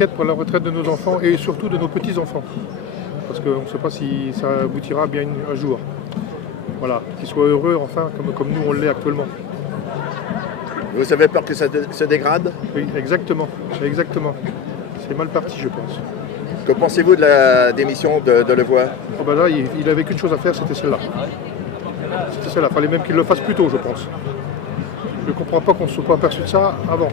m'inquiète pour la retraite de nos enfants et surtout de nos petits-enfants. Parce qu'on ne sait pas si ça aboutira bien un jour. Voilà, qu'ils soient heureux enfin, comme nous on l'est actuellement. Vous avez peur que ça se dégrade? Oui, exactement. C'est mal parti, je pense. Que pensez-vous de la démission de Levoy? Oh ben là, il avait qu'une chose à faire, c'était celle-là. Il fallait même qu'il le fasse plus tôt, je pense. Je ne comprends pas qu'on ne se soit pas aperçu de ça avant.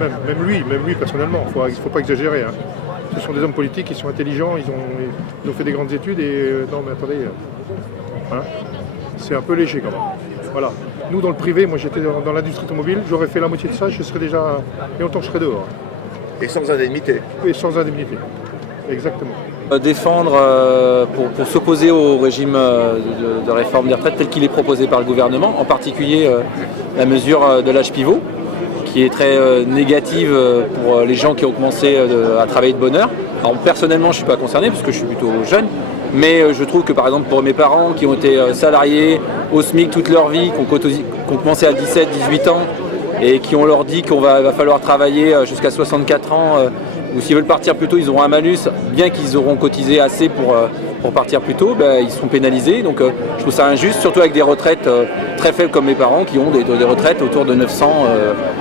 Même lui personnellement, il ne faut pas exagérer. Hein. Ce sont des hommes politiques, ils sont intelligents, ils ont fait des grandes études et non mais attendez, hein, c'est un peu léger quand même. Voilà. Nous dans le privé, moi j'étais dans l'industrie automobile, j'aurais fait la moitié de ça, je serais déjà, il y a longtemps que je serais dehors. Et sans indemnité? Et sans indemnité, exactement. Défendre pour s'opposer au régime de réforme des retraites tel qu'il est proposé par le gouvernement, en particulier la mesure de l'âge pivot, qui est très négative pour les gens qui ont commencé à travailler de bonne heure. Alors personnellement, je ne suis pas concerné parce que je suis plutôt jeune, mais je trouve que par exemple pour mes parents qui ont été salariés au SMIC toute leur vie, qui ont commencé à 17, 18 ans et qui on leur dit qu'il va falloir travailler jusqu'à 64 ans, ou s'ils veulent partir plus tôt, ils auront un malus, bien qu'ils auront cotisé assez pour partir plus tôt, ils sont pénalisés. Donc je trouve ça injuste, surtout avec des retraites très faibles comme mes parents qui ont des retraites autour de 900,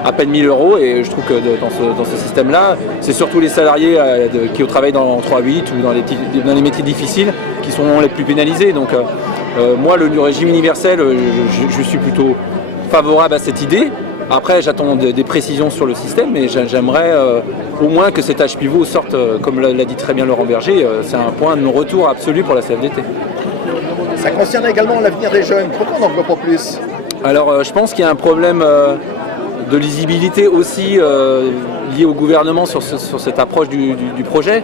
à peine 1000 euros. Et je trouve que dans ce système-là, c'est surtout les salariés qui travaillent dans 3-8 ou dans les métiers difficiles qui sont les plus pénalisés. Donc moi, le régime universel, je suis plutôt favorable à cette idée. Après, j'attends des précisions sur le système, mais j'aimerais au moins que cet âge pivot sorte, comme l'a dit très bien Laurent Berger, c'est un point de non-retour absolu pour la CFDT. Ça concerne également l'avenir des jeunes. Pourquoi on n'en voit pas plus? Alors, je pense qu'il y a un problème de lisibilité aussi lié au gouvernement sur cette approche du projet.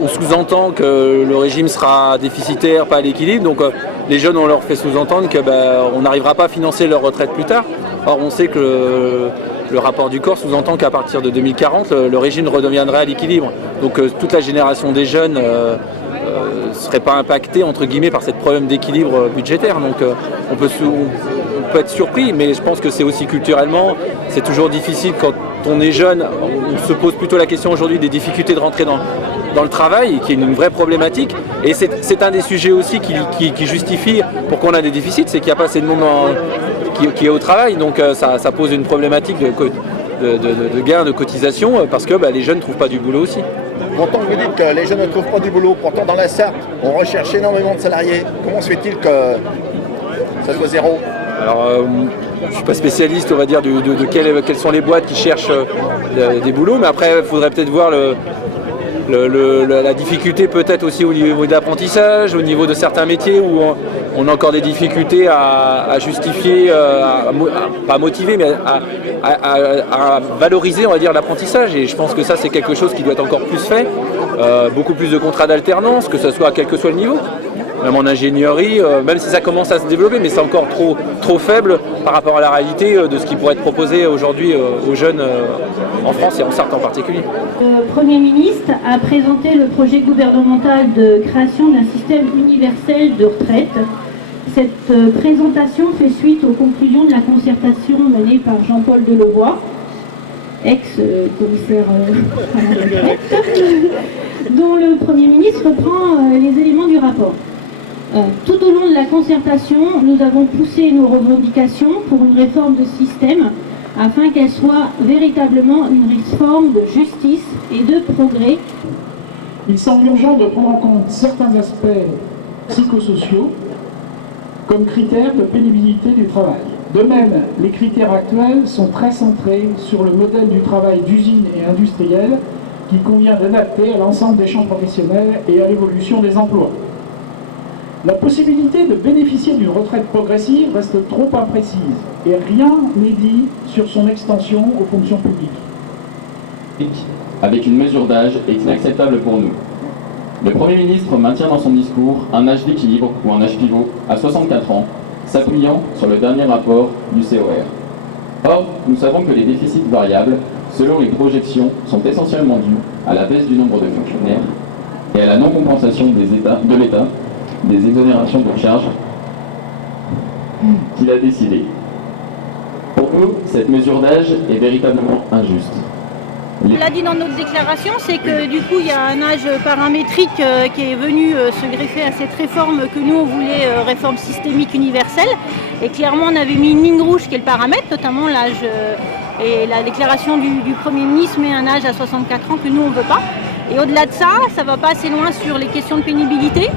On sous-entend que le régime sera déficitaire, pas à l'équilibre, donc les jeunes, on leur fait sous-entendre qu'on n'arrivera pas à financer leur retraite plus tard. Or, on sait que le rapport du corps sous-entend qu'à partir de 2040, le régime redeviendrait à l'équilibre. Donc toute la génération des jeunes ne serait pas impactée, entre guillemets, par ce problème d'équilibre budgétaire. Donc on peut être surpris, mais je pense que c'est aussi culturellement, c'est toujours difficile quand on est jeune. On se pose plutôt la question aujourd'hui des difficultés de rentrer dans le travail, qui est une vraie problématique. Et c'est un des sujets aussi qui justifie pourquoi on a des déficits, c'est qu'il n'y a pas assez de monde qui est au travail. Donc ça pose une problématique de gain de cotisation parce que les jeunes ne trouvent pas du boulot aussi. Pourtant, vous dites que les jeunes ne trouvent pas du boulot. Pourtant, dans la Sarthe, on recherche énormément de salariés. Comment se fait-il que ça soit zéro? Alors, je ne suis pas spécialiste, on va dire, de quelles sont les boîtes qui cherchent des boulots, mais après, il faudrait peut-être voir la difficulté peut-être aussi au niveau de l'apprentissage, au niveau de certains métiers où on a encore des difficultés à justifier, pas motiver, mais à valoriser, on va dire, l'apprentissage. Et je pense que ça, c'est quelque chose qui doit être encore plus fait. Beaucoup plus de contrats d'alternance, que ce soit quel que soit le niveau. Même en ingénierie, même si ça commence à se développer, mais c'est encore trop faible par rapport à la réalité de ce qui pourrait être proposé aujourd'hui aux jeunes en France et en Sarthe en particulier. Le Premier ministre a présenté le projet gouvernemental de création d'un système universel de retraite. Cette présentation fait suite aux conclusions de la concertation menée par Jean-Paul Delevoye, ex-commissaire à la retraite, dont le Premier ministre reprend les éléments du rapport. Tout au long de la concertation, nous avons poussé nos revendications pour une réforme de système afin qu'elle soit véritablement une réforme de justice et de progrès. Il semble urgent de prendre en compte certains aspects psychosociaux comme critères de pénibilité du travail. De même, les critères actuels sont très centrés sur le modèle du travail d'usine et industriel qu'il convient d'adapter à l'ensemble des champs professionnels et à l'évolution des emplois. La possibilité de bénéficier d'une retraite progressive reste trop imprécise et rien n'est dit sur son extension aux fonctions publiques. Avec une mesure d'âge est inacceptable pour nous. Le Premier ministre maintient dans son discours un âge d'équilibre ou un âge pivot à 64 ans, s'appuyant sur le dernier rapport du COR. Or, nous savons que les déficits variables, selon les projections, sont essentiellement dus à la baisse du nombre de fonctionnaires et à la non-compensation de l'État des exonérations de charges qu'il a décidées. Pour nous, cette mesure d'âge est véritablement injuste. On l'a dit dans notre déclaration, c'est que du coup il y a un âge paramétrique qui est venu se greffer à cette réforme que nous on voulait réforme systémique universelle. Et clairement on avait mis une ligne rouge qui est le paramètre, notamment l'âge et la déclaration du Premier ministre met un âge à 64 ans que nous on ne veut pas. Et au-delà de ça, ça ne va pas assez loin sur les questions de pénibilité,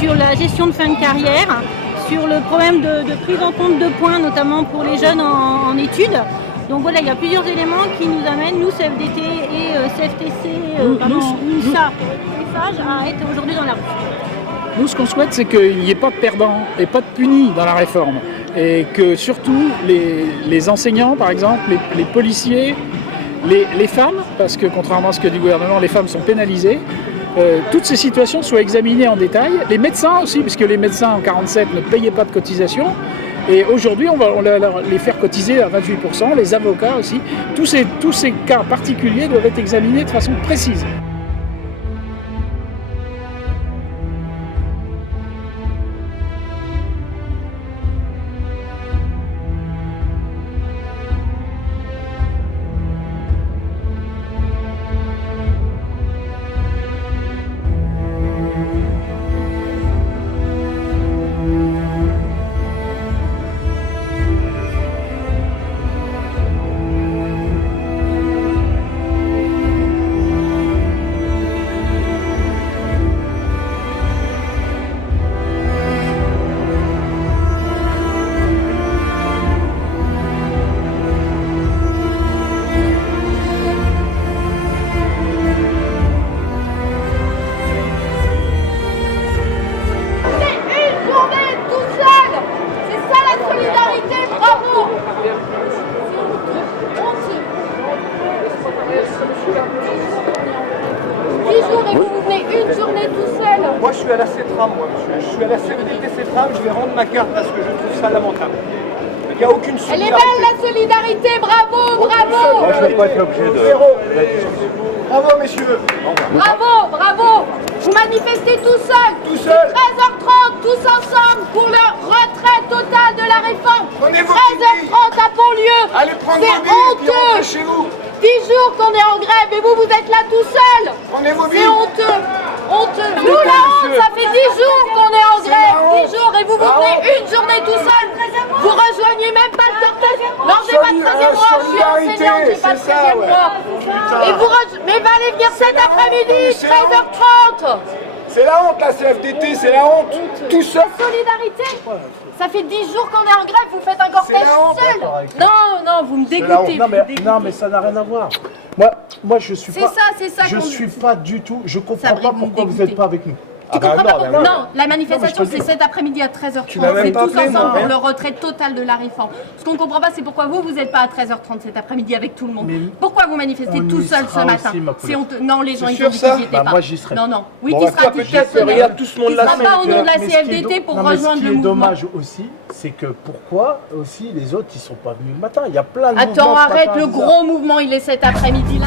sur la gestion de fin de carrière, sur le problème de prise en compte de points, notamment pour les jeunes en études. Donc voilà, il y a plusieurs éléments qui nous amènent, nous, CFDT et CFTC, UNSA et FAGE, à être aujourd'hui dans la rue. Nous, ce qu'on souhaite, c'est qu'il n'y ait pas de perdants et pas de punis dans la réforme. Et que surtout, les enseignants, par exemple, les policiers, les femmes, parce que contrairement à ce que dit le gouvernement, les femmes sont pénalisées, toutes ces situations soient examinées en détail. Les médecins aussi, puisque les médecins en 47 ne payaient pas de cotisation. Et aujourd'hui, on va les faire cotiser à 28%, les avocats aussi. Tous ces cas particuliers doivent être examinés de façon précise. Moi je suis à la CETRAM, je suis à la CFDT CETRAM, je vais rendre ma carte parce que je trouve ça lamentable. Il n'y a aucune solidarité. Elle est belle la solidarité, bravo, bravo. Moi je ne vais pas être obligé de... Zéro. Bravo messieurs. Bravo, bravo. Vous manifestez tout seul. Tout seul. 13h30, tous ensemble pour le retrait total de la réforme. 13h30 à Pont-Lieu. Allez prendre c'est vos billes et puis rentrez honteux. chez vous. 10 jours qu'on est en grève et vous êtes là tout seul. Prenez vos billes. C'est honteux. Honteux. Nous la honte, ça fait 10 jours qu'on est en grève. 10 jours et vous venez une journée tout seul. Vous rejoignez même pas le cortège. Non, j'ai pas de 13e rang, je suis enseignante, j'ai pas de 13e rang. Et mais va aller venir cet après-midi, 13h30. C'est la honte la CFDT, c'est la honte. Tout seul. Solidarité. Ça fait 10 jours qu'on est en grève, vous faites un cortège seul. Non, vous me dégoûtez. Non, mais ça n'a rien à voir. Moi, je suis pas. C'est ça. Je suis pas du tout. Je comprends pas pourquoi vous n'êtes pas avec nous. Tu comprends pas pourquoi? Non, la manifestation c'est cet après-midi à 13h30. C'est tous ensemble pour le retrait total de la réforme. Ce qu'on ne comprend pas, c'est pourquoi vous n'êtes pas à 13h30 cet après-midi avec tout le monde. Pourquoi vous manifestez tout seul ce matin? C'est honteux. Non, les gens ils ont dit qu'ils n'y étaient pas. Moi j'y serai. Non. Oui, tu seras peut-être, regarde tout ce monde là. Tu ne seras pas au nom de la CFDT pour rejoindre le mouvement. Ce qui est dommage aussi, c'est que pourquoi aussi les autres ils sont pas venus le matin? Il y a plein de mouvements. Attends, arrête, le gros mouvement il est cet après-midi là.